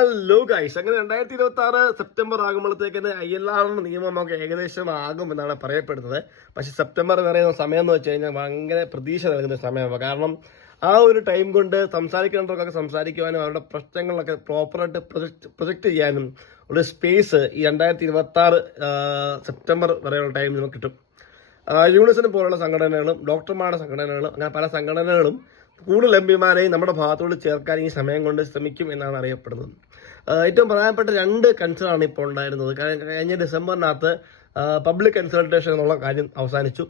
Hello guys, അങ്ങനെ 2026 September ആകുമ്പോഴത്തേക്ക് ILR നിയമം നമുക്ക് ഏകദേശം ആകും എന്നാണ് പറയപ്പെടുന്നത്. പക്ഷെ സെപ്റ്റംബർ വരെ സമയം എന്ന് വെച്ച് കഴിഞ്ഞാൽ ഭയങ്കര പ്രതീക്ഷ നൽകുന്ന സമയമാണ്. കാരണം ആ ഒരു ടൈം കൊണ്ട് സംസാരിക്കേണ്ടവർക്കൊക്കെ സംസാരിക്കുവാനും അവരുടെ പ്രശ്നങ്ങളൊക്കെ പ്രോപ്പറായിട്ട് പ്രൊജക്റ്റ് ചെയ്യാനും ഒരു സ്പേസ് ഈ 2026 സെപ്റ്റംബർ വരെയുള്ള ടൈം നമുക്ക് കിട്ടും. യൂണിസനെ പോലുള്ള സംഘടനകളും ഡോക്ടർമാരുടെ സംഘടനകളും അങ്ങനെ പല സംഘടനകളും കൂടുതൽ എംപിമാരെയും നമ്മുടെ ഭാഗത്തോട് ചേർക്കാൻ ഈ സമയം കൊണ്ട് ശ്രമിക്കും എന്നാണ് അറിയപ്പെടുന്നത്. ഏറ്റവും പ്രധാനപ്പെട്ട 2 കൺസേൺ ഇപ്പോൾ ഉണ്ടായിരുന്നത്. കഴിഞ്ഞ ഡിസംബറിനകത്ത് പബ്ലിക് കൺസൾട്ടേഷൻ എന്നുള്ള കാര്യം അവസാനിച്ചു.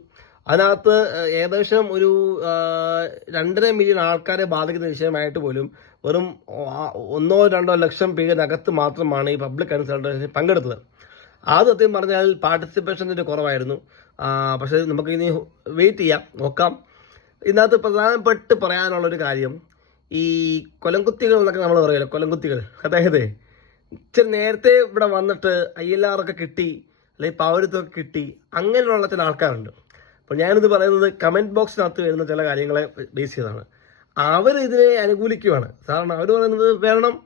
അതിനകത്ത് ഏകദേശം ഒരു 2.5 മില്യൺ ആൾക്കാരെ ബാധിക്കുന്ന വിഷയമായിട്ട് പോലും വെറും 1-2 ലക്ഷം പേരിനകത്ത് മാത്രമാണ് ഈ പബ്ലിക് കൺസൾട്ടേഷനിൽ പങ്കെടുത്തത്. അത് സത്യം പറഞ്ഞാൽ പാർട്ടിസിപ്പേഷൻ്റെ കുറവായിരുന്നു. പക്ഷേ നമുക്ക് ഇനി വെയിറ്റ് ചെയ്യാം, നോക്കാം. ഇതിനകത്ത് പ്രധാനപ്പെട്ട് പറയാനുള്ളൊരു കാര്യം, ഈ കൊലംകുത്തികൾ എന്നൊക്കെ നമ്മൾ പറയുമല്ലോ, കൊലംകുത്തികൾ. അതായത് ഇച്ചിരി നേരത്തെ ഇവിടെ വന്നിട്ട് ILR ഒക്കെ കിട്ടി, അല്ലെങ്കിൽ പൗരത്വമൊക്കെ കിട്ടി, അങ്ങനെയുള്ള ചില ആൾക്കാരുണ്ട്. അപ്പോൾ ഞാനിത് പറയുന്നത് കമൻറ്റ് ബോക്സിനകത്ത് വരുന്ന ചില കാര്യങ്ങളെ ബേസ് ചെയ്താണ്. അവർ ഇതിനെ അനുകൂലിക്കുകയാണ്. സാധാരണ അവർ പറയുന്നത് വേണം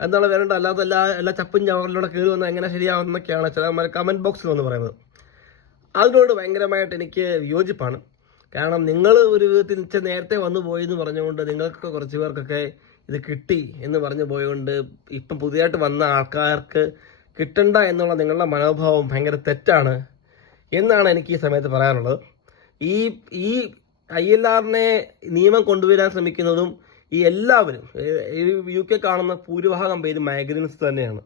എന്താണ്, വേണ്ട, അല്ലാതെ എല്ലാ ചപ്പും ചവറിലൂടെ കയറി വന്നാൽ എങ്ങനെ ശരിയാവുന്നൊക്കെയാണ് ചില കമൻറ്റ് ബോക്സിൽ വന്ന് പറയുന്നത്. അതിനോട് ഭയങ്കരമായിട്ട് എനിക്ക് യോജിപ്പാണ്. കാരണം നിങ്ങൾ ഒരു വിധത്തിൽ നേരത്തെ വന്നു പോയെന്ന് പറഞ്ഞുകൊണ്ട് നിങ്ങൾക്ക് കുറച്ച് പേർക്കൊക്കെ ഇത് കിട്ടി എന്ന് പറഞ്ഞു പോയതുകൊണ്ട് ഇപ്പം പുതിയതായിട്ട് വന്ന ആൾക്കാർക്ക് കിട്ടണ്ട എന്നുള്ള നിങ്ങളുടെ മനോഭാവം ഭയങ്കര തെറ്റാണ് എന്നാണ് എനിക്ക് ഈ സമയത്ത് പറയാനുള്ളത്. ഈ ILRനെ നിയമം കൊണ്ടുവരാൻ ശ്രമിക്കുന്നതും ഈ എല്ലാവരും UK കാണുന്ന ഭൂരിഭാഗം പേര് മൈഗ്രൻസ് തന്നെയാണ്.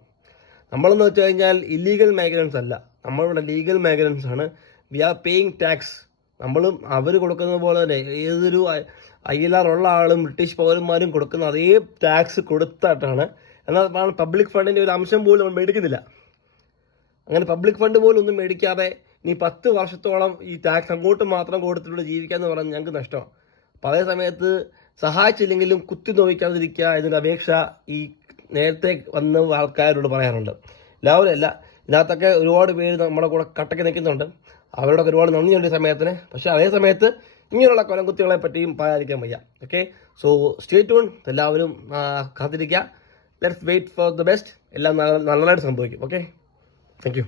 നമ്മളെന്ന് വെച്ച് കഴിഞ്ഞാൽ ഇല്ലീഗൽ മൈഗ്രൻസ് അല്ല, നമ്മളിവിടെ ലീഗൽ മൈഗ്രൻസ് ആണ്. We are paying tax. നമ്മളും അവർ കൊടുക്കുന്നത് പോലെ തന്നെ ഏതൊരു ILR ഉള്ള ആളും ബ്രിട്ടീഷ് പൗരന്മാരും കൊടുക്കുന്ന അതേ ടാക്സ് കൊടുത്തിട്ടാണ്. എന്നാൽ പബ്ലിക് ഫണ്ടിൻ്റെ ഒരു അംശം പോലും നമ്മൾ മേടിക്കുന്നില്ല. അങ്ങനെ പബ്ലിക് ഫണ്ട് പോലും ഒന്നും മേടിക്കാതെ ഇനി 10 വർഷത്തോളം ഈ ടാക്സ് അങ്ങോട്ട് മാത്രം കൊടുത്തിട്ട് ജീവിക്കാന്ന് പറഞ്ഞാൽ ഞങ്ങൾക്ക് നഷ്ടമാണ്. അപ്പോൾ അതേ സമയത്ത് സഹായിച്ചില്ലെങ്കിലും കുത്തി നോവിക്കാതിരിക്കുക എന്നൊരു അപേക്ഷ ഈ നേരത്തെ വന്ന ആൾക്കാരോട് പറയാറുണ്ട്. എല്ലാവരും അല്ല, ഇതിനകത്തൊക്കെ ഒരുപാട് പേര് നമ്മുടെ കൂടെ കട്ടയ്ക്ക് നിൽക്കുന്നുണ്ട്. അവരോടൊക്കെ ഒരുപാട് നന്ദിയുണ്ട് സമയത്തിന്. പക്ഷേ അതേ സമയത്ത് ഇങ്ങനെയുള്ള കൊലംകുത്തികളെ പറ്റിയും പറയാതിരിക്കാൻ വയ്യ. Okay, so stay tune. എല്ലാവരും കാത്തിരിക്കുക. Let's wait for the best. എല്ലാം നല്ലതായിട്ട് സംഭവിക്കും. Okay, thank U.